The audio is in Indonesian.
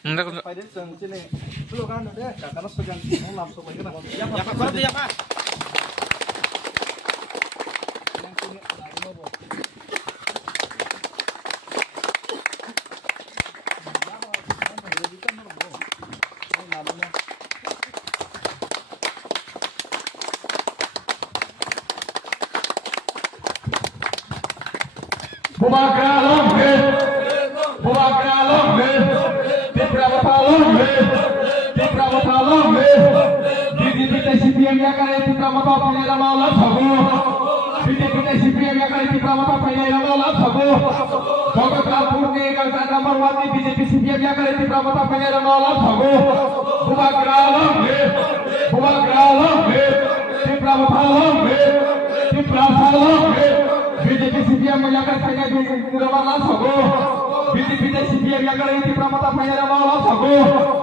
Enggak kok. Pwede sa sini. Tulo kan udah, karena segan mau langsung aja kan. Ya Pak, berarti ya Pak. Yang sini lagi mau bawa. BJP CPM yang kali ini Pramata Penyerang Malah Sago